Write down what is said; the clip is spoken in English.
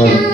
Well,